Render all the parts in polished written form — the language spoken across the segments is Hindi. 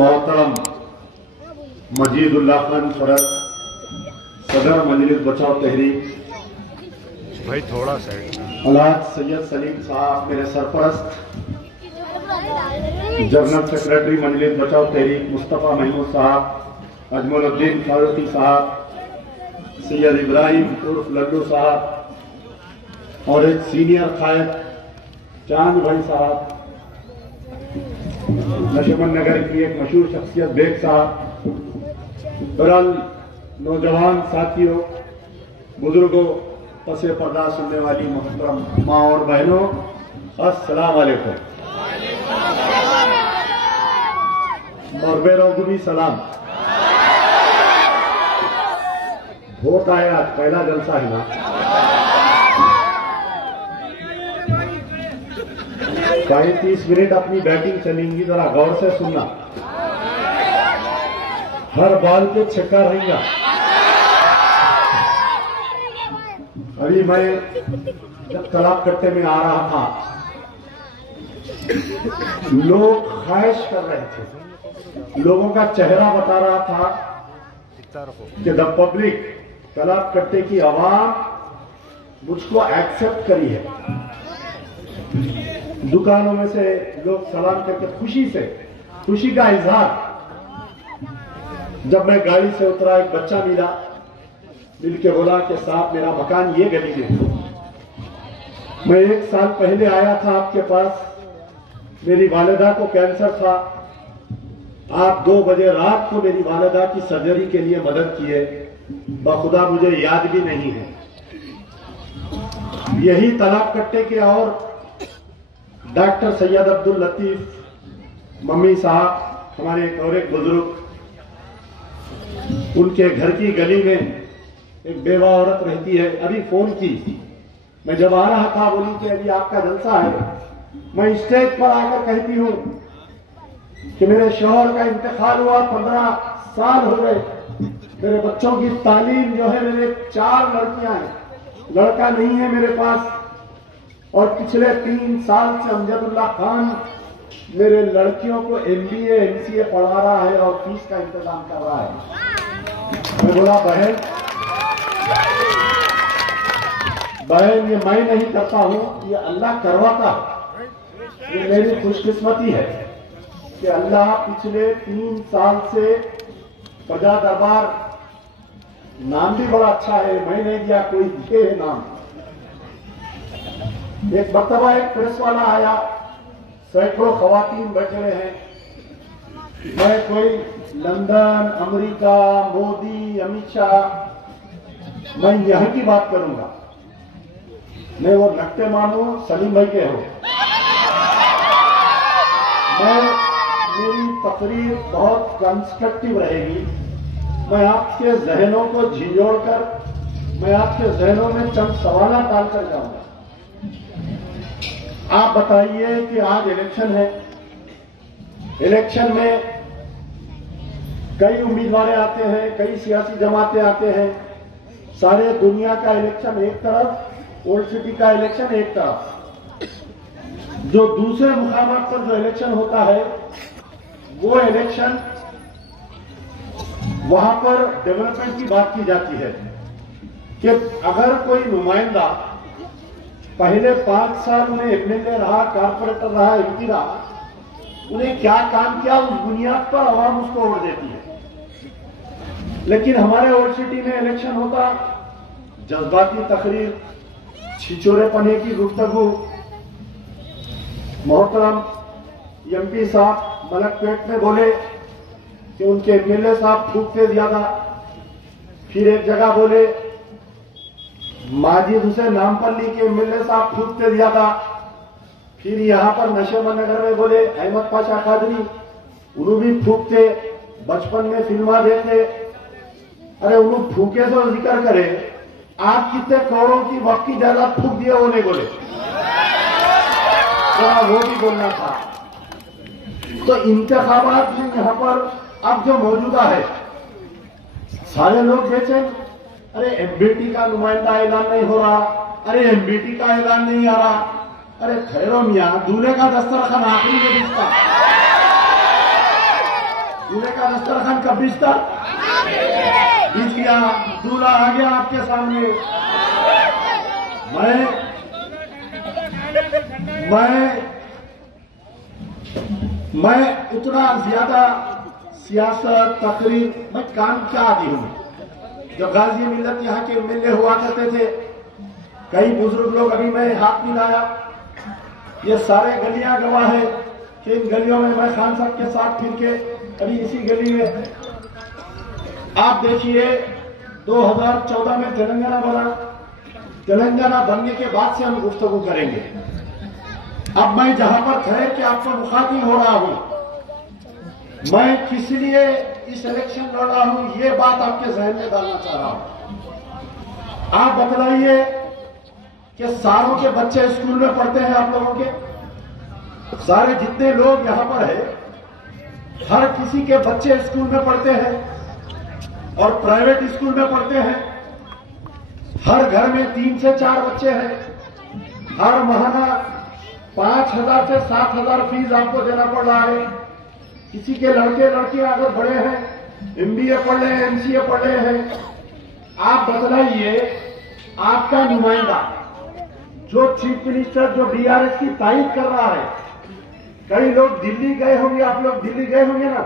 मोहतरम मजीदुल्लाह खान फरद, सदर मजलिस बचाव तहरीक, भाई थोड़ा साइड, अलाज सैयद सलीम साहब मेरे सरपरस्त, जनरल सेक्रेटरी मजलिस बचाव तहरीक मुस्तफ़ा महमूद साहब, अजमलुद्दीन फारूकी साहब, सैयद इब्राहिम उर्फ लल्लू साहब और एक सीनियर कायद चांद भाई साहब, नशमन नगर की एक मशहूर शख्सियत बेग साहब, बहरहाल नौजवान साथियों, बुजुर्गों, पसे पर्दा सुनने वाली मोहतरम माँ और बहनों, अस्सलाम वालेकुम। मरबे सलाम। वोट आया, पहला जलसा है ना। 35 मिनट अपनी बैटिंग चलेंगी, जरा गौर से सुनना। हर बॉल पे छक्का रहेगा। अभी मैं जब तालाब कट्टे में आ रहा था, लोग ख्वाहिश कर रहे थे, लोगों का चेहरा बता रहा था कि द पब्लिक, तालाब कट्टे की आवाम मुझको एक्सेप्ट करी है। दुकानों में से लोग सलाम करके खुशी का इजहार। जब मैं गाड़ी से उतरा, एक बच्चा मिल के बोला कि साहब मेरा मकान ये गली में। मैं 1 साल पहले आया था आपके पास, मेरी वालिदा को कैंसर था। आप 2 बजे रात को मेरी वालिदा की सर्जरी के लिए मदद किए। बखुदा मुझे याद भी नहीं है। यही तालाब कट्टे के और डॉक्टर सैयद अब्दुल लतीफ मम्मी साहब, हमारे एक बुजुर्ग, उनके घर की गली में एक बेवा औरत रहती है। अभी फोन की, मैं जब आ रहा था बोली कि अभी आपका जलसा है। मैं स्टेज पर आकर कहती हूं कि मेरे शौहर का इंतकाल हुआ, 15 साल हो गए। मेरे बच्चों की तालीम जो है, मेरे 4 लड़कियां हैं, लड़का नहीं है मेरे पास। और पिछले 3 साल से अमजदुल्लाह खान मेरे लड़कियों को MBA MCA पढ़ा रहा है और फीस का इंतजाम कर रहा है। मैं बोला बहन ये मैं नहीं करता हूं, ये अल्लाह करवाता है। ये मेरी खुशकिस्मती है कि अल्लाह पिछले 3 साल से प्रजा दरबार, नाम भी बड़ा अच्छा है, मैं नहीं दिया, कोई दिए है नाम। एक मर्तबा एक प्रेस वाला आया, सैकड़ों खवातीन बैठे हुए हैं। मैं कोई लंदन, अमेरिका, मोदी, अमित शाह, मैं यहां की बात करूंगा। मैं वो नक्टे मानू सलीम भाई के हो। मेरी तकरीर बहुत कंस्ट्रक्टिव रहेगी। मैं आपके जहनों को झिझोड़कर, मैं आपके जहनों में चंद सवाल डालकर जाऊंगा। आप बताइए कि आज इलेक्शन है, इलेक्शन में कई उम्मीदवार आते हैं, कई सियासी जमातें आते हैं। सारे दुनिया का इलेक्शन एक तरफ, ओल्ड सिटी का इलेक्शन एक तरफ। जो दूसरे मुकामात पर जो इलेक्शन होता है, वो इलेक्शन, वहां पर डेवलपमेंट की बात की जाती है कि अगर कोई नुमाइंदा पहले 5 साल उन्हें MLA रहा, कारपोरेटर रहा, MP रहा, उन्हें क्या काम किया, उस बुनियाद पर आवाम उसको वोट देती है। लेकिन हमारे ओल्ड सिटी में इलेक्शन होता, जज्बाती तकरीर, छिछोरेपने की गुफ्तगू। मोहतरम MP साहब मलकपेट में बोले कि उनके MLA साहब फूकते ज्यादा। फिर एक जगह बोले माजिद हुसैन नामपल्ली के MLA साहब फूकते ज्यादा। फिर यहां पर नशेमन नगर में बोले अहमद पाशा कादरी, उन्होंने भी फूकते, बचपन में फिल्मा देखते। अरे उन्होंने फूके तो जिक्र करे, आप कितने करोड़ों की वक्त की जायदाद फूक दिया, वो नहीं बोले, वो भी बोलना था। तो इंतखाबात में यहां पर अब जो मौजूदा है, सारे लोग बेचैन। अरे MBT का नुमाइंदा ऐलान नहीं हो रहा, अरे MBT का ऐलान नहीं आ रहा। अरे ठहरो मियां, दूल्हे का दस्तरखान आखिरी में दिखता। दूल्हे का दस्तरखान कब बिछता? बीच गया, दूल्हा आ गया आपके सामने। मैं इतना ज्यादा सियासत तकरीर मैं काम क्या आदि हूं। जब गाजी मिल्लत यहाँ के एमएलए हुआ करते थे, कई बुजुर्ग लोग, अभी मैं हाथ मिलाया, ये सारे गलियां गवाह है कि इन गलियों में मैं खान साहब के साथ फिर के अभी इसी गली में आप देखिए 2014 में तेलंगाना बना। तेलंगाना बनने के बाद से हम गुफ्तगू करेंगे। अब मैं जहां पर ठहर के आपसे मुखातिब हो रहा हूं, मैं किस लिए इस इलेक्शन लड़ रहा हूं, ये बात आपके जहन में डालना चाह रहा हूं। आप बतलाइए कि सारों के बच्चे स्कूल में पढ़ते हैं, आप लोगों के सारे जितने लोग यहां पर है, हर किसी के बच्चे स्कूल में पढ़ते हैं और प्राइवेट स्कूल में पढ़ते हैं। हर घर में 3 से 4 बच्चे हैं। हर महीना 5,000 से 7,000 फीस आपको देना पड़ रहा है। किसी के लड़के लड़कियां अगर बड़े हैं, एमबीए पढ़ रहे हैं, एमसीए पढ़ रहे हैं, आप बतलाइए आपका नुमाइंदा जो चीफ मिनिस्टर, जो बीआरएस की तारीफ कर रहा है, कई लोग दिल्ली गए होंगे, आप लोग दिल्ली गए होंगे ना।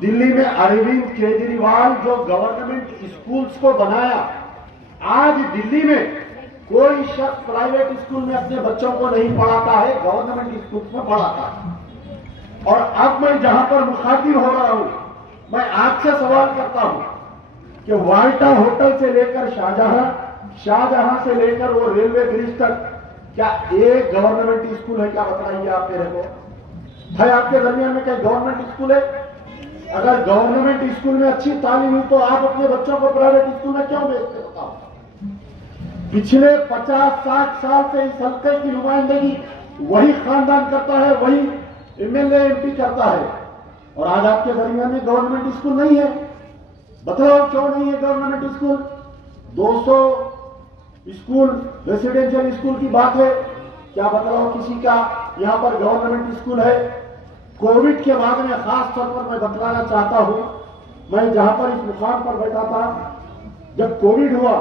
दिल्ली में अरविंद केजरीवाल जो गवर्नमेंट स्कूल्स को बनाया, आज दिल्ली में कोई शख्स प्राइवेट स्कूल में अपने बच्चों को नहीं पढ़ाता है, गवर्नमेंट स्कूल्स में पढ़ाता है। और अब मैं जहां पर मुखातिब हो रहा हूं, मैं आपसे सवाल करता हूं कि वाल्टा होटल से लेकर शाहजहां से लेकर वो रेलवे ब्रिज तक क्या एक गवर्नमेंट स्कूल है? क्या बताइए आप मेरे को। भाई आपके दरमियान में क्या गवर्नमेंट स्कूल है? अगर गवर्नमेंट स्कूल में अच्छी तालीम हुई तो आप अपने बच्चों को प्राइवेट स्कूल में क्यों भेजते? बताओ। पिछले 50-60 साल से इस हल्के की नुमाइंदगी वही खानदान करता है, वही एमएलए एमपी करता है, और आज आपके दरमियान में गवर्नमेंट स्कूल नहीं है। बताओ क्यों नहीं है government school? 200 school residential school की बात है, क्या बताओ किसी का यहां पर गवर्नमेंट स्कूल है? कोविड के बाद में खास तौर पर मैं बतलाना चाहता हूं, मैं जहां पर इस मुकाम पर बैठा था, जब कोविड हुआ,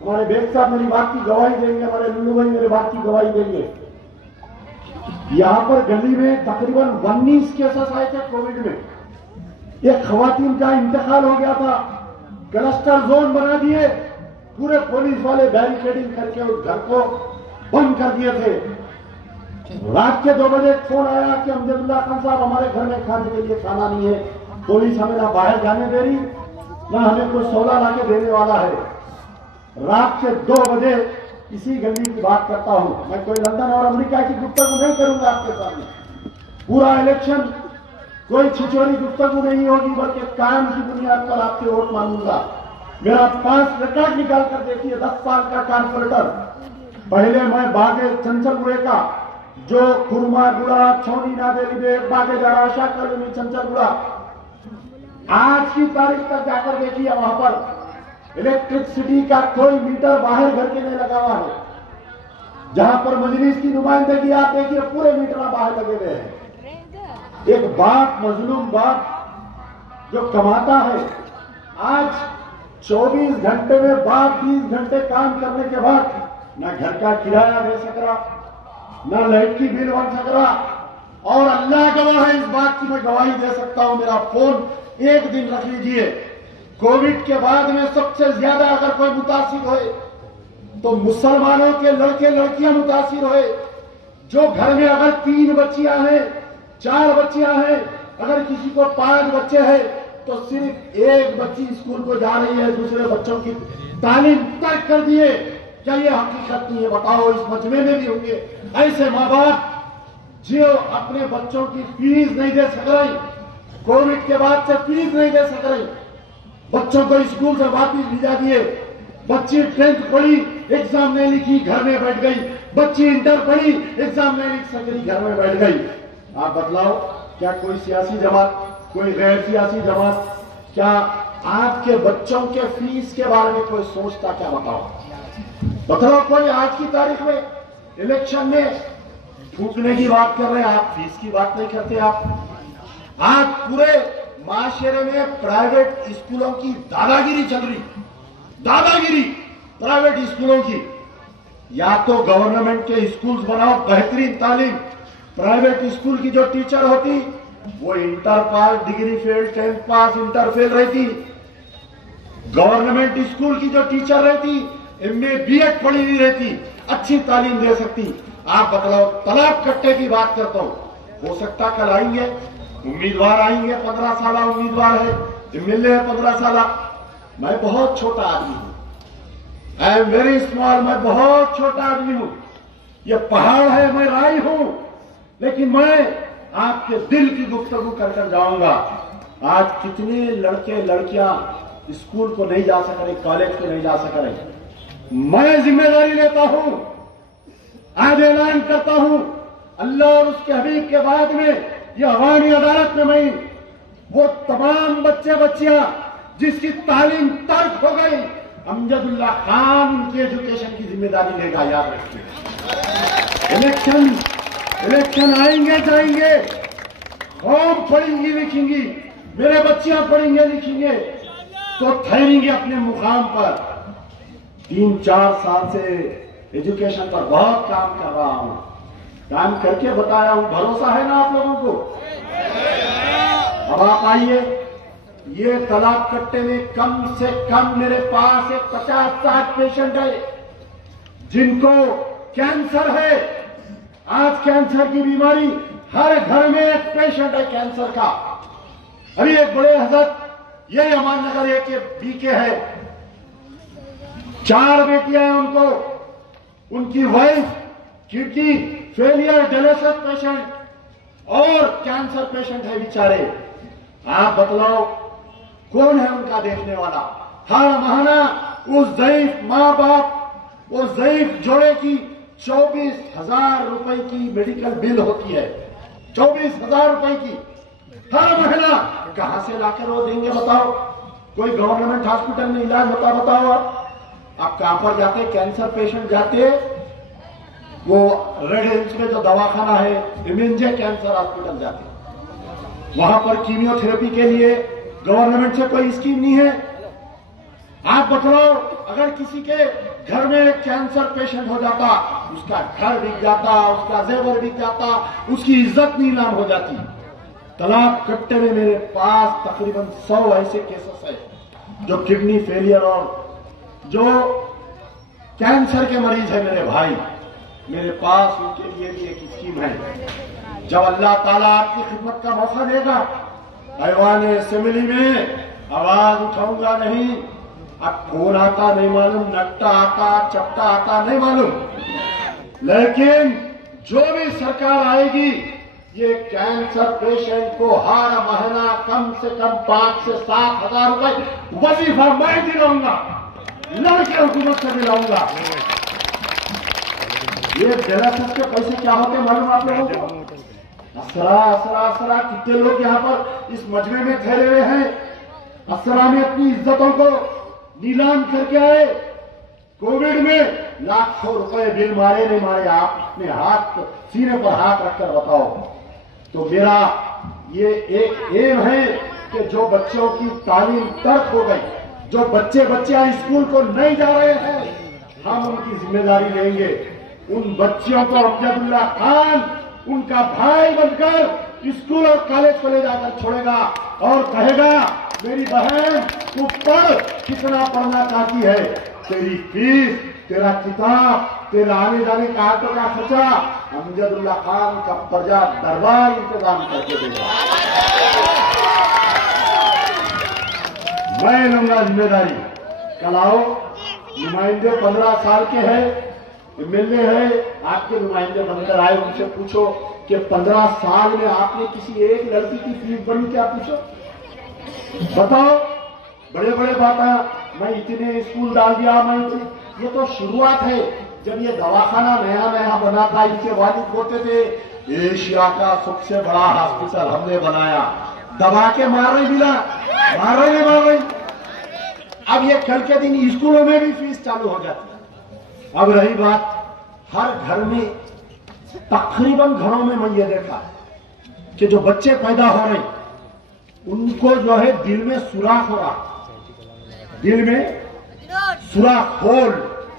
हमारे बेग साहब मेरी बात की गवाही देंगे, हमारे लुल्लू भाई मेरी बात की गवाही देंगे। यहां पर गली में तकरीबन 19 केसेस आए थे कोविड में। एक खवातीन का इंतकाल हो गया था, क्लस्टर जोन बना दिए, पूरे पुलिस वाले बैरिकेडिंग करके उस घर को बंद कर दिए थे। रात के 2 बजे फोन आया कि अमजदुल्ला खान साहब हमारे घर में खाने के लिए खाना नहीं है, पुलिस हमें ना बाहर जाने दे रही, ना हमें कोई सौदा ला के देने वाला है। रात के 2 बजे इसी गली की बात करता हूं मैं, कोई लंदन और अमेरिका की गुफ्तगू नहीं करूंगा आपके सामने। पूरा इलेक्शन कोई छिछोरी गुफ्तगू नहीं होगी, बल्कि काम की बुनियाद पर आपके वोट मांगूंगा। मेरा 5 रिकॉर्ड निकाल कर देखिए, 10 साल का कारपोरेटर। पहले मैं बागे चंचलगुड़े का, जो कुरमागुड़ा, छौनी नादेली, बागे जरा शाकरनी चंचलगुड़ा, आज की तारीख तक जाकर देखिए, वहां पर इलेक्ट्रिसिटी का कोई मीटर बाहर घर के नहीं लगा हुआ है। जहां पर मजलिस की नुमाइंदगी आप देखिए, पूरे मीटर बाहर लगे हुए हैं। एक बाप, मजलूम बाप जो कमाता है, आज 24 घंटे में बाप 20 घंटे काम करने के बाद ना घर का किराया दे सक रहा, ना लाइट की बिल बन सक रहा, और अल्लाह गवाह है, इस बात की मैं गवाही दे सकता हूं। मेरा फोन एक दिन रख लीजिए, कोविड के बाद में सबसे ज्यादा अगर कोई मुतासिर हुए तो मुसलमानों के लड़के लड़कियां मुतासिर हुए। जो घर में अगर 3 बच्चियां हैं, 4 बच्चियां हैं, अगर किसी को 5 बच्चे हैं, तो सिर्फ एक बच्ची स्कूल को जा रही है, दूसरे बच्चों की तालीम तर्क कर दिए। क्या ये हकीकत नहीं है? बताओ, इस मजमे में भी होंगे ऐसे माँ बाप जो अपने बच्चों की फीस नहीं दे सक रही, कोविड के बाद से फीस नहीं दे सक रही, बच्चों को स्कूल से वापिस भिजा दिए। बच्ची 10th पढ़ी, एग्जाम नहीं लिखी, घर में बैठ गई। बच्ची इंटर पढ़ी, एग्जाम नहीं लिख सकी, घर में बैठ गई। आप बतलाओ, क्या कोई सियासी जमात, कोई गैर सियासी जमात, क्या आपके बच्चों के फीस के बारे में कोई सोचता? क्या बताओ कोई आज की तारीख में इलेक्शन में फूकने की बात कर रहे हैं, आप फीस की बात नहीं करते। आप आज पूरे माशरे में प्राइवेट स्कूलों की दादागिरी चल रही, दादागिरी प्राइवेट स्कूलों की। या तो गवर्नमेंट के स्कूल्स बनाओ, बेहतरीन तालीम। प्राइवेट स्कूल की जो टीचर होती वो inter pass, degree fail, 10th पास, इंटर फेल रहती। गवर्नमेंट स्कूल की जो टीचर रहती एमए बीएड पढ़ी हुई रहती, अच्छी तालीम दे सकती। आप बतलाओ, तलाक कट्टे की बात करता हूं, हो सकता कल आएंगे उम्मीदवार, आएंगे 15 साल उम्मीदवार है, एमएलए है 15 साल। मैं बहुत छोटा आदमी हूं, आई एम वेरी स्मॉल, मैं बहुत छोटा आदमी हूं। ये पहाड़ है, मैं राई हूं, लेकिन मैं आपके दिल की गुफ्तगू कर कर जाऊंगा। आज कितने लड़के लड़कियां स्कूल को नहीं जा सक रहे, कॉलेज को नहीं जा सक रहे। मैं जिम्मेदारी लेता हूं, आज ऐलान करता हूं, अल्लाह और उसके हबीब के बाद में यह अवामी अदालत में मैं वो तमाम बच्चे बच्चियां जिसकी तालीम तर्क हो गई, अमजदुल्ला खान उनकी एजुकेशन की जिम्मेदारी लेगा। याद रखिए, इलेक्शन आएंगे जाएंगे, कौम पढ़ेंगी लिखेंगी, मेरे बच्चियां पढ़ेंगे लिखेंगे तो ठहरेंगे अपने मुकाम पर। 3-4 साल से एजुकेशन पर बहुत काम कर रहा हूं, काम करके बताया हूं, भरोसा है ना आप लोगों को। अब आप आइए, ये तलाक कट्टे में कम से कम मेरे पास एक 50-60 पेशेंट है जिनको कैंसर है। आज कैंसर की बीमारी, हर घर में एक पेशेंट है कैंसर का। अभी एक बड़े हजरत, ये अमाननगर एक बीके है, 4 बेटियां हैं उनको, उनकी wife kidney failure, dialysis patient और कैंसर पेशेंट है बेचारे। आप बतलाओ कौन है उनका देखने वाला। हर महीना उस ज़ईफ मां बाप, उस ज़ईफ जोड़े की 24,000 रुपए की मेडिकल बिल होती है, 24,000 रुपए की हर महीना। कहां से लाकर वो देंगे बताओ? कोई गवर्नमेंट हॉस्पिटल में इलाज होता बताओ? आप कहां पर जाते? कैंसर पेशेंट जाते वो रेड हिल्स में जो दवाखाना है इमेंजे कैंसर हॉस्पिटल जाते, वहां पर कीमियोथेरेपी के लिए गवर्नमेंट से कोई स्कीम नहीं है। आप बताओ, अगर किसी के घर में एक कैंसर पेशेंट हो जाता, उसका घर बिक जाता, उसका जेवर बिक जाता, उसकी इज्जत नीलाम हो जाती। तलाक कट्टे में मेरे पास तकरीबन 100 ऐसे केसेस है जो किडनी फेलियर और जो कैंसर के मरीज है मेरे भाई, मेरे पास उनके लिए भी एक स्कीम है। जब अल्लाह ताला आपकी खिदमत का मौका देगा, ऐवान असेंबली में आवाज उठाऊंगा नहीं। अब कौन आता नहीं मालूम, नट्टा आता, चपटा आता नहीं मालूम, लेकिन जो भी सरकार आएगी ये कैंसर पेशेंट को हर महीना कम से कम 5 से 7 हजार रुपए वजीफा मैं दिलाऊंगा, लड़के हुकूमत से दिलाऊंगा। ये डायलिसिस के पैसे क्या होते मालूम आप लोगों को? असरा असरा असरा कितने लोग यहाँ पर इस मजमे में ठहरे हुए हैं, असरा में अपनी इज्जतों को नीलाम करके आए। कोविड में लाखों रुपए बिल मारे नहीं मारे, आप अपने हाथ सीने पर हाथ रखकर बताओ। तो मेरा ये एक एम है कि जो बच्चों की तालीम तर्क हो गई, जो बच्चे बच्चियां स्कूल को नहीं जा रहे हैं, हम उनकी जिम्मेदारी लेंगे। उन बच्चियों को अमजदुल्ला खान उनका भाई बनकर स्कूल और कॉलेज को ले जाकर छोड़ेगा और कहेगा, मेरी बहन तू पढ़, कितना पढ़ना चाहती है, तेरी फीस, तेरा किताब, तेरा आने जाने का ऑटो का खर्चा अमजदुल्ला खान का प्रजा दरबार इंतजाम करके देगा। मैं लूंगा जिम्मेदारी। कल आओ, नुमाइंदे 15 साल के हैं, एमएलए है, आपके नुमाइंदे बनकर आए, उनसे पूछो कि 15 साल में आपने किसी एक लड़की की फीस बनी क्या? पूछो, बताओ। बड़े बड़े बातें, मैं इतने स्कूल डाल दिया, मैं ये तो शुरुआत है। जब ये दवाखाना नया नया बना था, इनके वालिद बोलते थे एशिया का सबसे बड़ा हॉस्पिटल हमने बनाया, दबा के मार रही मिला, मार रही। अब ये कल के दिन स्कूलों में भी फीस चालू हो जाती है। अब रही बात, हर घर में, तकरीबन घरों में मैं ये देखा कि जो बच्चे पैदा हो रहे उनको जो है दिल में सुराख हो रहा, दिल में सुराख, hole,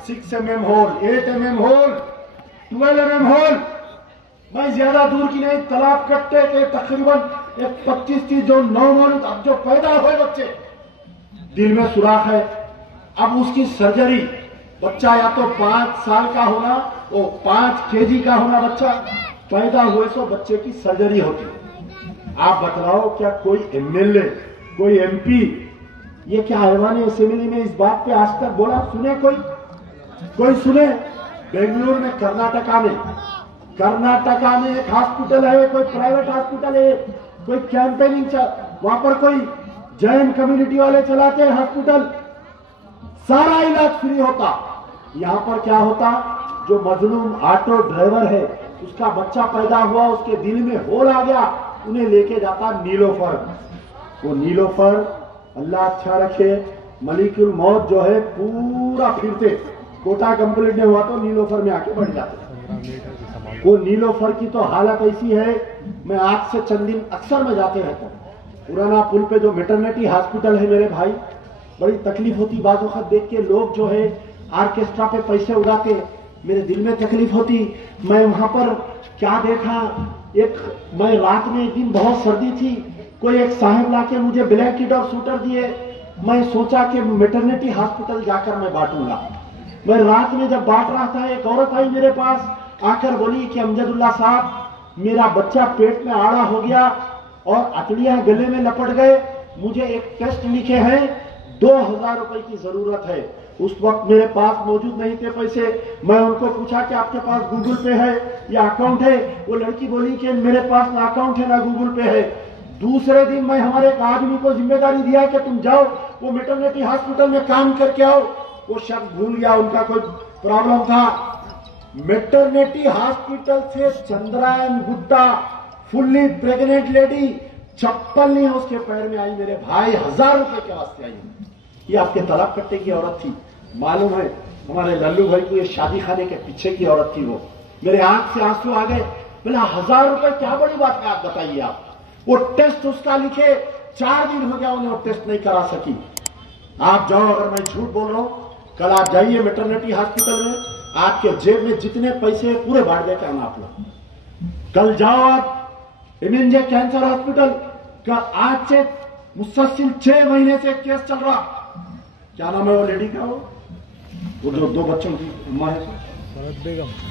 6 mm hole, 8 mm hole, 12 mm hole. मैं ज्यादा दूर की नहीं, तालाब कट्टे के तकरीबन एक 25-30 जो नौमौलूद अब जो पैदा हुए बच्चे, दिल में सुराख है। अब उसकी सर्जरी, बच्चा या तो 5 साल का होना, वो 5 kg का होना बच्चा, पैदा हुए तो बच्चे की सर्जरी होती। आप बतलाओ क्या कोई MLA, कोई MP, ये क्या ऐवान असेंबली में इस बात पे आज तक बोला? सुने कोई सुने? बेंगलुरु में, कर्नाटका में एक हॉस्पिटल है, कोई प्राइवेट हॉस्पिटल है, कोई कैंपेनिंग वहां पर कोई जैन कम्युनिटी वाले चलाते हैं हॉस्पिटल, सारा इलाज फ्री होता। यहां पर क्या होता? जो मजलूम ऑटो ड्राइवर है, उसका बच्चा पैदा हुआ, उसके दिल में होल आ गया, उन्हें लेके जाता नीलोफर। वो नीलोफर, अल्लाह अच्छा रखे, मलिकुल मौत जो है पूरा फिरते, कोटा कंप्लीट नहीं हुआ तो नीलोफर में आके बढ़ जाते। वो नीलोफर की तो हालत ऐसी है, मैं आज से चंद दिन अक्सर में जाते रहता हूं। पुराना पुल पे जो मैटरनिटी हॉस्पिटल है मेरे भाई, बड़ी तकलीफ होती बात वक्त देख के। लोग जो है ऑर्केस्ट्रा पे पैसे उड़ाते, मेरे दिल में तकलीफ होती। मैं वहां पर क्या देखा, मैं रात में एक दिन बहुत सर्दी थी, कोई एक साहब लाके मुझे ब्लैंकेट और स्वेटर दिए। मैं सोचा कि मैटरनिटी हॉस्पिटल जाकर मैं बांटूंगा। मैं रात में जब बांट रहा था, एक औरत आई मेरे पास, आकर बोली कि अमजदुल्ला साहब, मेरा बच्चा पेट में आड़ा हो गया और अतड़ियां गले में लपट गए, मुझे एक टेस्ट लिखे हैं, 2000 रुपए की जरूरत है। उस वक्त मेरे पास मौजूद नहीं थे पैसे। मैं उनको पूछा कि आपके पास गूगल पे है या अकाउंट है? वो लड़की बोली कि मेरे पास ना अकाउंट है ना गूगल पे है। दूसरे दिन मैं हमारे एक आदमी को जिम्मेदारी दिया कि तुम जाओ वो मैटरनिटी हॉस्पिटल में काम करके आओ। वो शख्स भूल गया, उनका कोई प्रॉब्लम था। मैटरनिटी हॉस्पिटल से Chandrayan Gutta, fully pregnant lady, चप्पल नहीं उसके पैर में आई मेरे भाई, 1000 रुपए के वास्ते आई। ये आपके तालाब कट्टे की औरत थी, मालूम है हमारे लल्लू भाई को, ये शादी खाने के पीछे की औरत थी। वो मेरे आंख से आंसू आ गए। बोला 1000 रुपए क्या बड़ी बात है, आप बताइए। आप वो टेस्ट उसका लिखे, 4 दिन हो गया उन्हें वो टेस्ट नहीं करा सकी। आप जाओ, अगर मैं झूठ बोल रहा हूं, कल आप जाइए मैटरनिटी हॉस्पिटल में, आपके जेब में जितने पैसे हैं पूरे बांट देकर आना आप लोग। कल जाओ आप MNJ कैंसर हॉस्पिटल का, आज से मुसलसिल 6 महीने से केस चल रहा। क्या नाम है वो लेडी का? वो जो 2 बच्चों की मां है,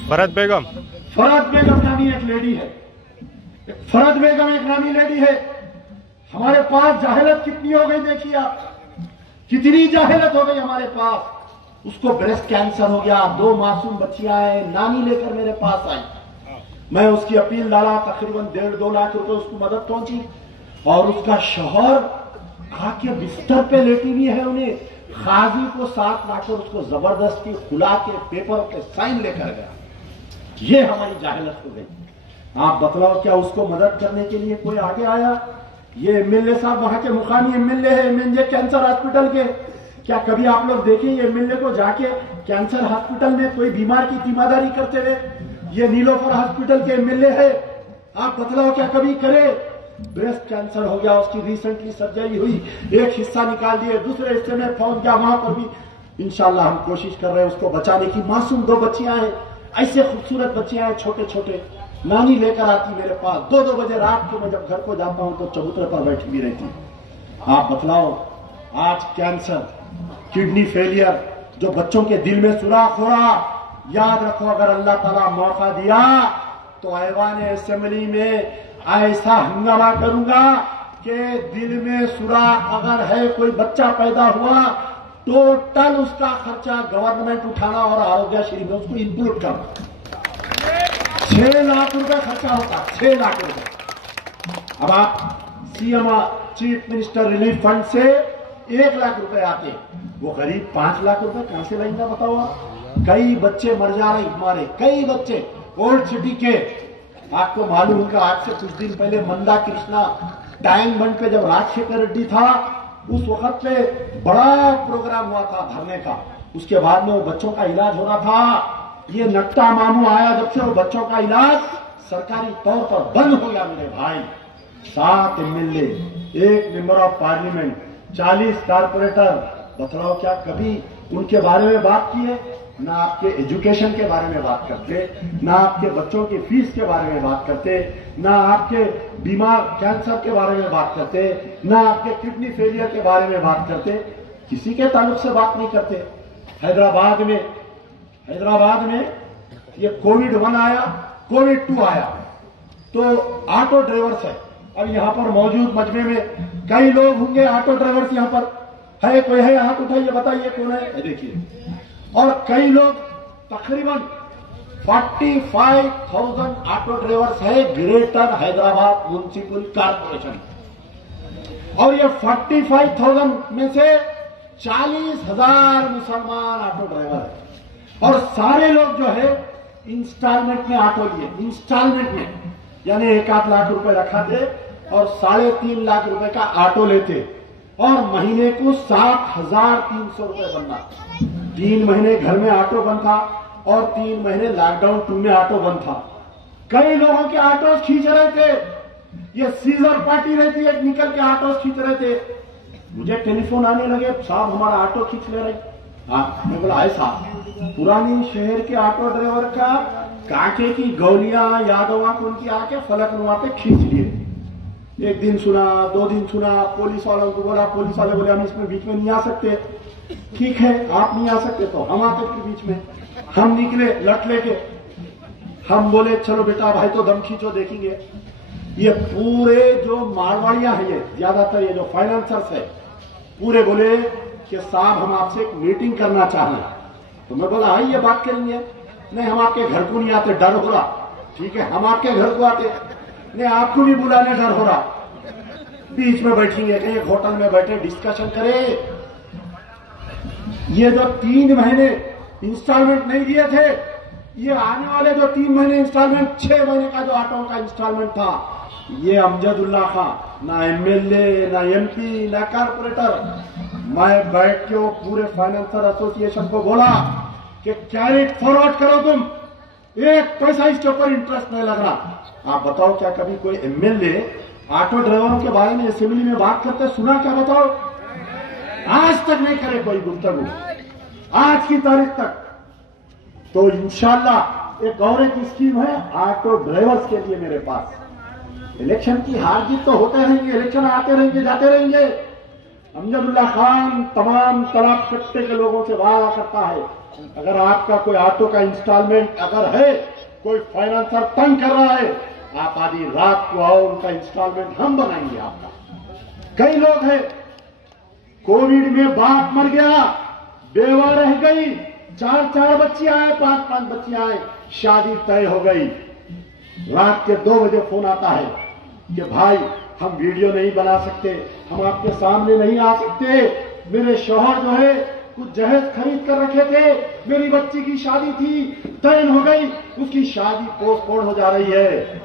फरत बेगम नामी एक लेडी है। फरत बेगम एक नामी लेडी है। हमारे पास जाहिलत कितनी हो गई, देखिए आप, कितनी जाहिलत हो गई हमारे पास। उसको ब्रेस्ट कैंसर हो गया, 2 मासूम बच्चियां हैं, नानी लेकर मेरे पास आई। मैं उसकी अपील डाला, तकरीबन 1.5-2 लाख रुपए उसको मदद पहुंची। और उसका शौहर आके बिस्तर पे लेटी हुई है, उन्हें काजी को साथ लाकर उसको जबरदस्ती खुला के पेपर के साइन लेकर गया। ये हमारी जाहिलत हो गई। आप बतलाओ क्या उसको मदद करने के लिए कोई आगे आया? ये MLA साहब वहां के मुकामी MLA है MNJ कैंसर हॉस्पिटल के। क्या कभी आप लोग देखें ये MLA को जाके कैंसर हॉस्पिटल में कोई बीमार की तीमारदारी करते हुए? ये नीलोफर हॉस्पिटल के MLA है। आप बतलाओ क्या कभी करे? ब्रेस्ट कैंसर हो गया, उसकी रिसेंटली सर्जरी हुई, एक हिस्सा निकाल दिए, दूसरे हिस्से में पहुंच गया, वहां पर भी इंशाल्लाह हम कोशिश कर रहे हैं उसको बचाने की। मासूम 2 बच्चियां हैं, ऐसे खूबसूरत बच्चियां हैं, छोटे छोटे। नानी लेकर आती मेरे पास 2-2 बजे रात को। मैं जब घर को जाता हूं तो चबूतरे पर बैठी भी रहती। आप बतलाओ, आज कैंसर, किडनी फेलियर, जो बच्चों के दिल में सुराख हो रहा, याद रखो अगर अल्लाह ताला मौका दिया तो ऐवान असेंबली में ऐसा हंगामा करूंगा कि दिल में सुराख अगर है, कोई बच्चा पैदा हुआ, टोटल उसका खर्चा गवर्नमेंट उठाना और आरोग्यश्री में उसको इंक्लूड करना। 6 लाख रुपए खर्चा होता, 6 लाख रुपए। अब आप CM chief minister relief fund से 1 लाख रुपए आते, वो गरीब 5 लाख रुपए कहां से लाएंगे बताओ आप? कई बच्चे मर जा रहे हमारे, कई बच्चे ओल्ड सिटी के। आपको मालूम होगा, आज से कुछ दिन पहले मंदा कृष्णा टैंक बंड पे जब राजशेखर रेड्डी था, उस वक्त पे बड़ा प्रोग्राम हुआ था धरने का। उसके बाद में वो बच्चों का इलाज हो रहा था। ये नट्टा मामू आया जब से, वो बच्चों का इलाज सरकारी तौर पर बंद हो गया मेरे भाई। 7 MLA एक मेंबर ऑफ पार्लियामेंट, 40 कारपोरेटर, बतलाओ क्या कभी उनके बारे में बात की है? ना आपके एजुकेशन के बारे में बात करते, ना आपके बच्चों की फीस के बारे में बात करते, ना आपके बीमार कैंसर के बारे में बात करते, ना आपके किडनी फेलियर के बारे में बात करते, किसी के ताल्लुक से बात नहीं करते। हैदराबाद में ये कोविड-1 आया, कोविड-2 आया, तो ऑटो ड्राइवर्स है। अब यहां पर मौजूद मजमे में कई लोग होंगे ऑटो ड्राइवर्स, यहां पर है कोई है? हाथ उठाइए, बताइए कौन है? देखिए, और कई लोग तकरीबन 45,000 ऑटो ड्राइवर्स है ग्रेटर हैदराबाद म्युनिसिपल कॉर्पोरेशन। और ये 45,000 में से 40,000 मुसलमान ऑटो ड्राइवर है। और सारे लोग जो है इंस्टॉलमेंट में ऑटो लिए, इंस्टॉलमेंट में, यानी 1-8 लाख रुपए रखाते और 3.5 लाख रुपए का ऑटो लेते और महीने को 7,300 रुपए बनना। 3 महीने घर में ऑटो बंद था और 3 महीने लॉकडाउन 2 में ऑटो बंद था। कई लोगों के ऑटो खींच रहे थे, ये सीजर पार्टी रहती है, निकल के ऑटो खींच रहे थे। मुझे टेलीफोन आने लगे, साहब हमारा ऑटो खींच ले रहे। मैं बोला ऐसा? पुरानी शहर के ऑटो ड्राइवर का काके की गौलियां यादवा को उनकी आके फलकनुमा पे खींच लिए। 1 दिन सुना, 2 दिन सुना, पुलिस वालों को बोला, पुलिस वाले बोले हम इसमें बीच में नहीं आ सकते। ठीक है, आप नहीं आ सकते तो हम आते फिर बीच में। हम निकले लट लेके, हम बोले चलो बेटा भाई तो दम खींचो देखेंगे। ये पूरे जो मारवाड़ियां हैं, ये ज्यादातर ये जो फाइनेंसर्स है, पूरे बोले कि साहब हम आपसे एक मीटिंग करना चाह रहे हैं। तो मैं बोला आइए बात करेंगे। नहीं हम आपके घर को नहीं आते, डर हो रहा। ठीक है, हम आपके घर को आते, नहीं आपको भी बुलाने डर हो रहा। बीच में बैठेंगे, कहीं एक होटल में बैठे डिस्कशन करें। ये जो 3 महीने इंस्टॉलमेंट नहीं दिए थे, ये आने वाले जो 3 महीने इंस्टॉलमेंट, 6 महीने का जो ऑटो का इंस्टॉलमेंट था, ये अमजदुल्ला खान ना एमएलए ना एमपी ना कारपोरेटर, मैं बैठ के वो पूरे फाइनेंसर एसोसिएशन को बोला कि कैरेट फॉरवर्ड करो, तुम 1 पैसा इसके ऊपर इंटरेस्ट नहीं लग रहा। आप बताओ क्या कभी कोई एमएलए ऑटो ड्राइवरों के बारे में असेंबली में बात करते सुना? क्या बताओ? आज तक नहीं करे कोई गुफ्तगू, आज की तारीख तक। तो इंशाल्लाह एक और एक स्कीम है ऑटो ड्राइवर्स के लिए मेरे पास। इलेक्शन की हार जीत तो होते रहेंगे, इलेक्शन आते रहेंगे जाते रहेंगे। अमजदुल्ला खान तमाम तालाब कट्टे के लोगों से वादा करता है, अगर आपका कोई ऑटो का इंस्टॉलमेंट अगर है, कोई फाइनेंसर तंग कर रहा है, आप आधी रात को आओ, उनका इंस्टॉलमेंट हम बनाएंगे आपका। कई लोग हैं कोविड में बाप मर गया, बेवा रह गई, 4 बच्चियां आए, 5 बच्चियां आए, शादी तय हो गई। रात के 2 बजे फोन आता है कि भाई हम वीडियो नहीं बना सकते, हम आपके सामने नहीं आ सकते, मेरे शौहर जो है कुछ जहेज खरीद कर रखे थे, मेरी बच्ची की शादी थी, तय हो गई, उसकी शादी पोस्टपोन हो जा रही है।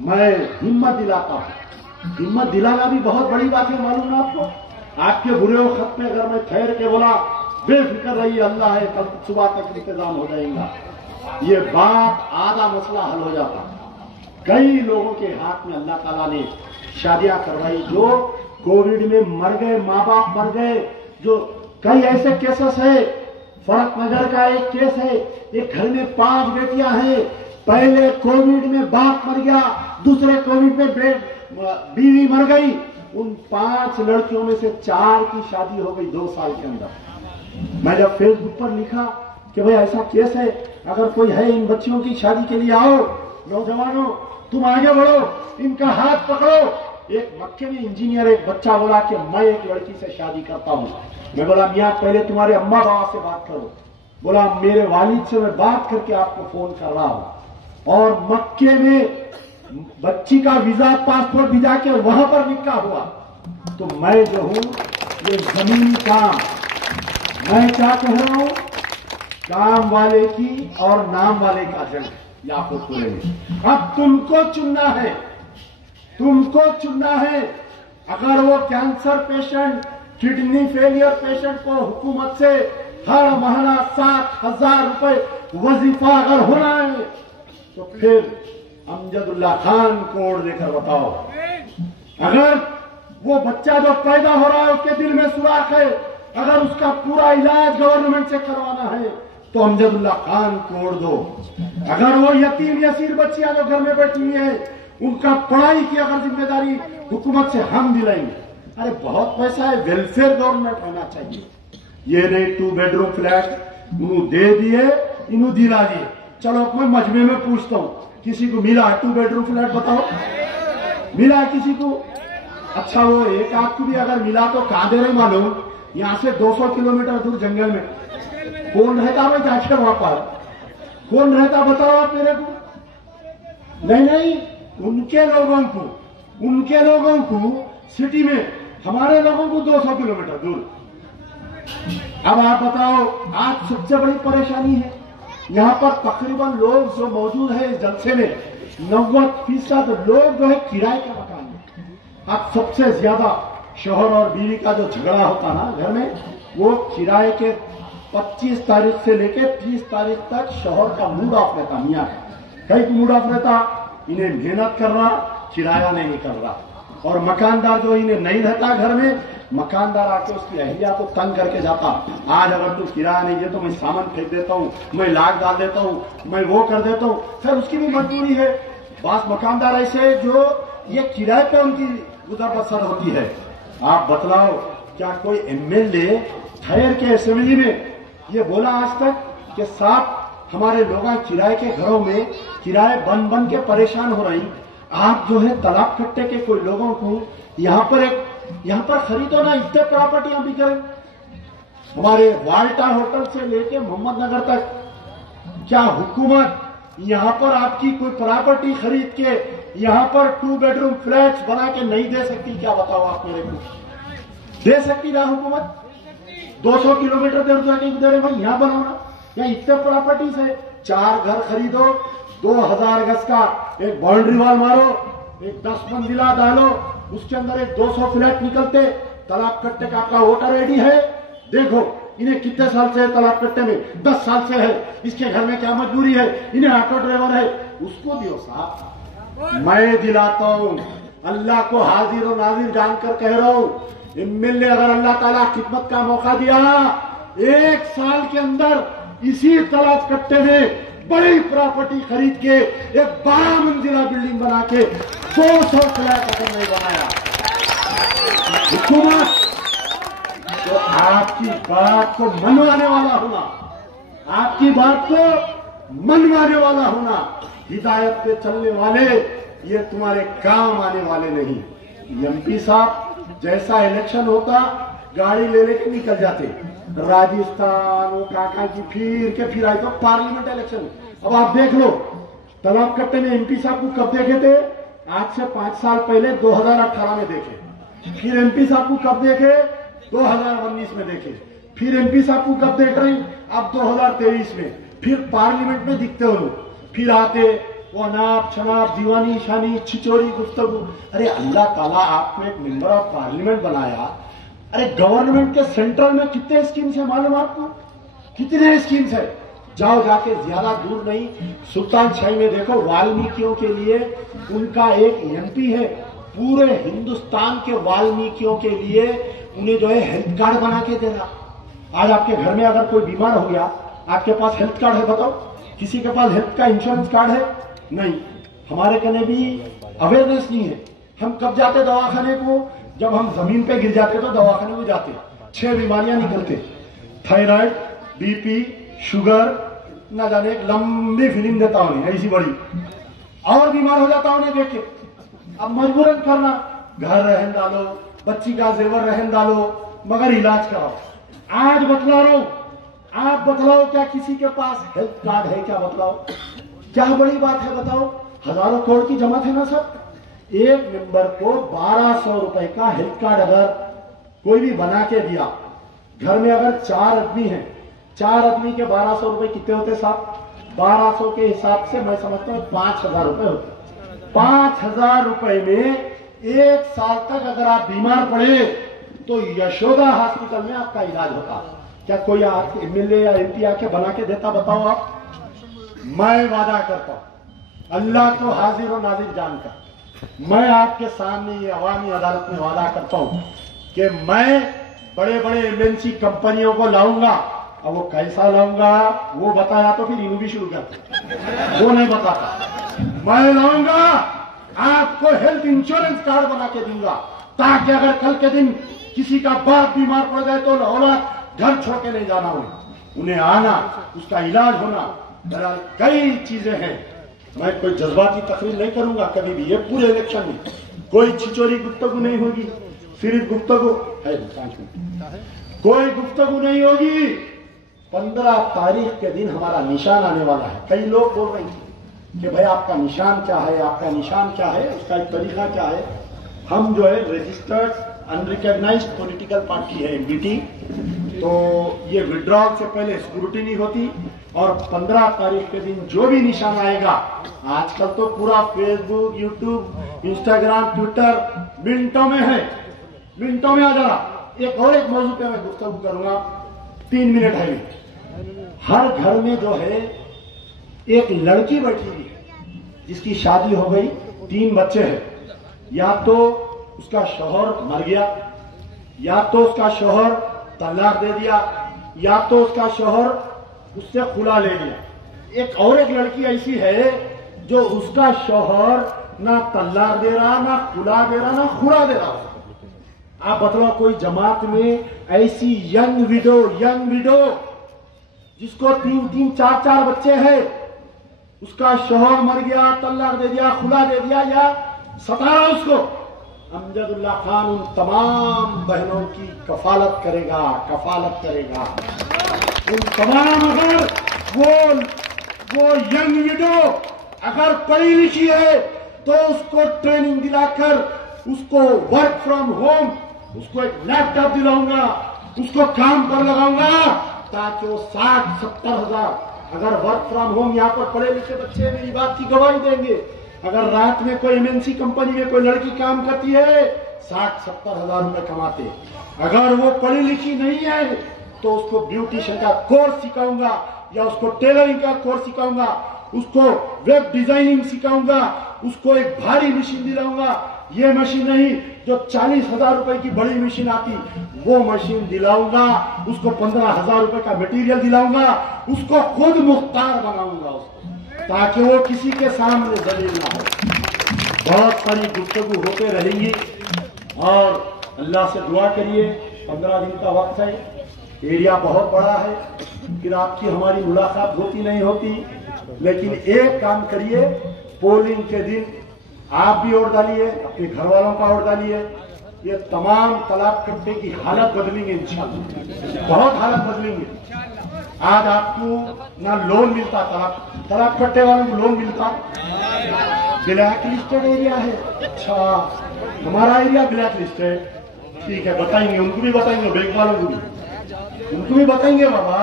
मैं हिम्मत दिलाता हूं, हिम्मत दिलाना भी बहुत बड़ी बात है, मालूम ना आपको। आपके बुरे वक्त में अगर मैं ठहर के बोला बेफिक्र रही, अल्लाह है, कल सुबह तक इंतजाम हो जाएगा, ये बात आधा मसला हल हो जाता। कई लोगों के हाथ में अल्लाह ताला ने शादियां करवाई जो कोविड में मर गए, माँ बाप मर गए। जो कई ऐसे केसेस है, फरक नगर का एक केस है, एक घर में 5 बेटियां हैं, पहले कोविड में बाप मर गया, दूसरे कोविड में बीवी मर गई। उन 5 लड़कियों में से 4 की शादी हो गई 2 साल के अंदर। मैं जब फेसबुक पर लिखा कि भाई ऐसा केस है, अगर कोई है इन बच्चियों की शादी के लिए आओ, नौजवानों तुम आगे बढ़ो, इनका हाथ पकड़ो। एक मक्के में इंजीनियर एक बच्चा बोला कि मैं एक लड़की से शादी करता हूं। मैं बोला मियां पहले तुम्हारे अम्मा बाबा से बात करो। बोला मेरे वालिद से मैं बात करके आपको फोन कर रहा हूं। और मक्के में बच्ची का वीजा पासपोर्ट भिजा के वहां पर निकाह हुआ। तो मैं जो हूं ये जमीनी काम, मैं क्या कह रहा हूं, काम वाले की और नाम वाले का जंग याकूब ने। अब तुमको चुनना है, तुमको चुनना है। अगर वो cancer patient, kidney failure patient को हुकूमत से हर महीना 7,000 रुपए वजीफा अगर होना है तो फिर अमजदुल्ला खान कोड लेकर बताओ। अगर वो बच्चा जो पैदा हो रहा है उसके दिल में सुराख है, अगर उसका पूरा इलाज गवर्नमेंट से करवाना है तो अमजदुल्ला खान को ओढ़ दो। अगर वो यतीम यसीर बच्चियां जो घर में बैठी हुई है उनका पढ़ाई की अगर जिम्मेदारी हुकूमत से हम दिलाएंगे, अरे बहुत पैसा है, वेलफेयर गवर्नमेंट होना चाहिए। ये नहीं 2 बेडरूम फ्लैट इन्हों दे दिए, इन्हों दिला दिए। चलो मैं मजमे में पूछता हूँ, किसी को मिला 2 बेडरूम फ्लैट? बताओ, मिला है किसी को? अच्छा वो एक आध को भी अगर मिला तो कहां दे रहे मालूम? यहाँ से 200 किलोमीटर दूर जंगल में। कौन रहता भाई जाकर वहां पर? कौन रहता बताओ आप मेरे को? नहीं, उनके लोगों को सिटी में, हमारे लोगों को 200 किलोमीटर दूर। अब आप बताओ, आज सबसे बड़ी परेशानी है यहाँ पर तकरीबन लोग जो मौजूद है इस जलसे में 90% लोग जो है किराए का मकान है। अब सबसे ज्यादा शौहर और बीवी का जो झगड़ा होता ना घर में, वो किराए के 25 तारीख से लेके 30 तारीख तक शौहर का मूड ऑफ रहता, मियाँ का कहीं मूड ऑफ रहता, इन्हें मेहनत कर रहा, किराया नहीं कर रहा। और मकानदार जो इन्हें नहीं रहता घर में, मकानदार आके उसकी अहलिया को तंग करके जाता, आज अगर तू किराया नहीं दे तो मैं सामान फेंक देता हूँ, मैं लाख डाल देता हूँ, मैं वो कर देता हूँ। फिर उसकी भी मजबूरी है। बस मकानदार ऐसे जो ये किराए पे उनकी गुजर बसर होती है। आप बतलाओ, क्या कोई एमएलए ठहर के असेंबली में ये बोला आज तक कि साहब हमारे लोग किराए के घरों में किराए बन के परेशान हो रही, आप जो है तालाब कट्टे के कोई लोगों को यहाँ पर खरीदो ना, इतने प्रॉपर्टियां भी करें। हमारे वाल्टा होटल से लेके मोहम्मद नगर तक, क्या हुकूमत यहाँ पर आपकी कोई प्रॉपर्टी खरीद के यहाँ पर 2 बेडरूम फ्लैट्स बना के नहीं दे सकती? क्या बताओ आप मेरे को? दे सकती ना हुकूमत? 200 किलोमीटर दे रहे भाई यहाँ बनाना, या इतने प्रॉपर्टीज है, 4 घर खरीदो, 2000 गज का एक बाउंड्री वॉल मारो, एक 10 मंजिला डालो, उसके अंदर एक 200 फ्लैट निकलते, तालाब कट्टे का आपका वोटर रेडी है। देखो इन्हें कितने साल से है तालाब कट्टे में? 10 साल से है। इसके घर में क्या मजबूरी है? इन्हें ऑटो ड्राइवर है, उसको दियो साहब। मैं दिलाता हूँ, अल्लाह को हाजिर और नाजिर जानकर कह रहा हूँ, एमएलए अगर अल्लाह ताला खिदमत का मौका दिया, 1 साल के अंदर इसी तालाब कट्टे में बड़ी प्रॉपर्टी खरीद के एक 12 मंजिला बिल्डिंग बना के 200 फ्लैट अगर नहीं बनाया हुकूमत, तो आपकी बात को मनवाने वाला होना, आपकी बात को मनवाने वाला होना, हिदायत पे चलने वाले ये तुम्हारे काम आने वाले नहीं। एमपी साहब जैसा इलेक्शन होता गाड़ी ले लेके निकल जाते राजस्थान, वो काका की फिर आए तो पार्लियामेंट इलेक्शन। अब आप देख लो, तालाब कट्टे में एमपी साहब को कब देखे थे? आज से 5 साल पहले 2018 में देखे। फिर एमपी साहब को कब देखे? 2019 में देखे। फिर एमपी साहब को कब देख रहे? अब 2023 में। फिर पार्लियामेंट में दिखते हो लोग, फिर आते वो नाप शनाप दीवानी शानी छिचोरी गुफ्तगू। अरे अल्लाह ताला आपको एक मेंबर ऑफ पार्लियामेंट बनाया, अरे गवर्नमेंट के सेंट्रल में कितने स्कीम्स है मालूम आपको? कितने स्कीम्स है? जाओ जाके, ज्यादा दूर नहीं, सुल्तान शाही में देखो, वाल्मीकियों के लिए उनका एक एमपी है, पूरे हिंदुस्तान के वाल्मीकियों के लिए उन्हें जो है हेल्थ कार्ड बना के दे रहा। आज आपके घर में अगर कोई बीमार हो गया, आपके पास हेल्थ कार्ड है? बताओ, किसी के पास हेल्थ का इंश्योरेंस कार्ड है? नहीं। हमारे कने भी अवेयरनेस नहीं है। हम कब जाते दवाखाने को? जब हम जमीन पे गिर जाते तो दवाखाने को जाते, 6 बीमारियां निकलते, थायराइड, बीपी, शुगर, ना जाने एक लंबी फिल्म देता हूं ऐसी बड़ी, और बीमार हो जाता उन्हें देख के। अब मजबूरन करना, घर रहन डालो, बच्ची का जेवर रहन डालो, मगर इलाज कराओ। आज बतला रहा हूं, आप बतलाओ, क्या किसी के पास हेल्थ कार्ड है? क्या बतलाओ, क्या बड़ी बात है? बताओ, हजारों करोड़ की जमात है ना सब। एक मेंबर को 1200 रुपए का हेल्थ कार्ड अगर कोई भी बना के दिया, घर में अगर 4 आदमी हैं, 4 आदमी के 1200 रुपए कितने होते साहब? 1200 के हिसाब से मैं समझता हूं 5000 रुपए होते। 5000 रुपए में 1 साल तक अगर आप बीमार पड़े तो यशोदा हॉस्पिटल में आपका इलाज होता। क्या कोई एमएलए या एमपी आके बना के देता? बताओ आप। मैं वादा करता हूं अल्लाह को हाजिर और नाजिर जानकर, मैं आपके सामने ये अवामी अदालत में वादा करता हूं कि मैं बड़े बड़े एमएनसी कंपनियों को लाऊंगा। अब वो कैसा लाऊंगा वो बताया तो फिर इन्हों भी शुरू करते, वो नहीं बताता। मैं लाऊंगा, आपको हेल्थ इंश्योरेंस कार्ड बना के दूंगा, ताकि अगर कल के दिन किसी का बाप बीमार पड़ जाए तो औलाद घर छोड़ के नहीं जाना हो, उन्हें आना, उसका इलाज होना। बहरहाल कई चीजें हैं। मैं कोई जज्बाती तकरीर नहीं करूंगा कभी भी। ये पूरे इलेक्शन में कोई छिचोरी गुफ्तगू नहीं होगी, सिर्फ गुफ्तगू है, कोई गुफ्तगू नहीं होगी। 15 तारीख के दिन हमारा निशान आने वाला है। कई लोग बोल रहे हैं कि भाई आपका निशान क्या है, आपका निशान क्या है, उसका एक तरीका क्या है। हम जो है रजिस्टर्ड अनरिकॉग्नाइज्ड पॉलिटिकल पार्टी है एमबीटी, तो ये विड्रॉल से पहले स्क्रूटिनी होती और 15 तारीख के दिन जो भी निशान आएगा, आजकल तो पूरा फेसबुक, यूट्यूब, इंस्टाग्राम, ट्विटर मिनटों में है, मिनटों में आ जाना। एक मौजूद पे मैं गुफ्तगू करूंगा, 3 मिनट है। हर घर में जो है एक लड़की बैठी हुई है जिसकी शादी हो गई, 3 बच्चे हैं। या तो उसका शौहर मर गया, या तो उसका शौहर तलाक दे दिया, या तो उसका शौहर उससे खुला ले लिया। एक लड़की ऐसी है जो उसका शौहर ना तलाक दे रहा, ना खुला दे रहा, ना खुला दे रहा। आप बताओ कोई जमात में ऐसी यंग विडो जिसको 3-3, 4-4 बच्चे हैं, उसका शौहर मर गया, तलाक दे दिया, खुला दे दिया या सता रहा उसको, अमजदुल्ला खान उन तमाम बहनों की कफालत करेगा। उन तमाम, अगर वो यंग विडो अगर पढ़ी लिखी है तो उसको ट्रेनिंग दिलाकर, उसको वर्क फ्रॉम होम, उसको एक लैपटॉप दिलाऊंगा, उसको काम पर लगाऊंगा, ताकि वो 60-70 हजार, अगर वर्क फ्रॉम होम यहाँ पर पढ़े लिखे बच्चे मेरी बात की गवाही देंगे, अगर रात में कोई एमएनसी कंपनी में कोई लड़की काम करती है 60-70 हजार रुपए कमाते। अगर वो पढ़ी लिखी नहीं है तो उसको ब्यूटिशियन का कोर्स सिखाऊंगा, या उसको टेलरिंग का कोर्स सिखाऊंगा, उसको वेब डिजाइनिंग सिखाऊंगा, उसको एक भारी मशीन दिलाऊंगा। ये मशीन नहीं जो 40,000 रुपए की बड़ी मशीन आती, वो मशीन दिलाऊंगा, उसको 15,000 रुपए का मटेरियल दिलाऊंगा, उसको खुद मुख्तार बनाऊंगा उसको, ताकि वो किसी के सामने जलील ना हो। बहुत सारी गुफ्तगू होते रहेंगी और अल्लाह से दुआ करिए। 15 दिन का वक्त है, एरिया बहुत बड़ा है, फिर आपकी हमारी मुलाकात होती नहीं होती। लेकिन एक काम करिए, पोलिंग के दिन आप भी वोट डालिए, अपने घर वालों का वोट डालिए। ये तमाम तलाक कट्टे की हालत बदलेंगे इंशाल्लाह, बहुत हालत बदलेंगे। आज आपको ना लोन मिलता, तलाक कट्टे वालों को लोन मिलता, ब्लैक लिस्टेड एरिया है। अच्छा, हमारा एरिया ब्लैक लिस्ट है, ठीक है, बताएंगे, उनको भी बताएंगे, बैंक वालों को भी, उनको भी बताएंगे। बाबा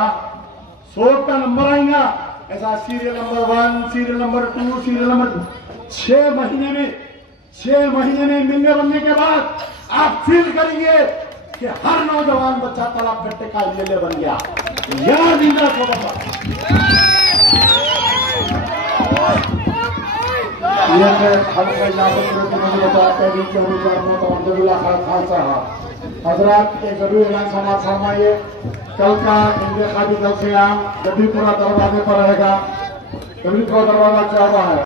100 का नंबर आएगा, ऐसा serial number 1, serial number 2, serial number 6 महीने में मिलने बनने के बाद आप फील करेंगे कि हर नौजवान बच्चा तलाक कट्टे का एमएलए बन गया। याद इंदिरा को बाबा, हजरात एक जरूर ऐलान समाज फरमाइए, कल का इंतखाबी कल से आम जब भी पूरा दरवाजे पर रहेगा, जब भी पूरा दरवाजा क्या हुआ है।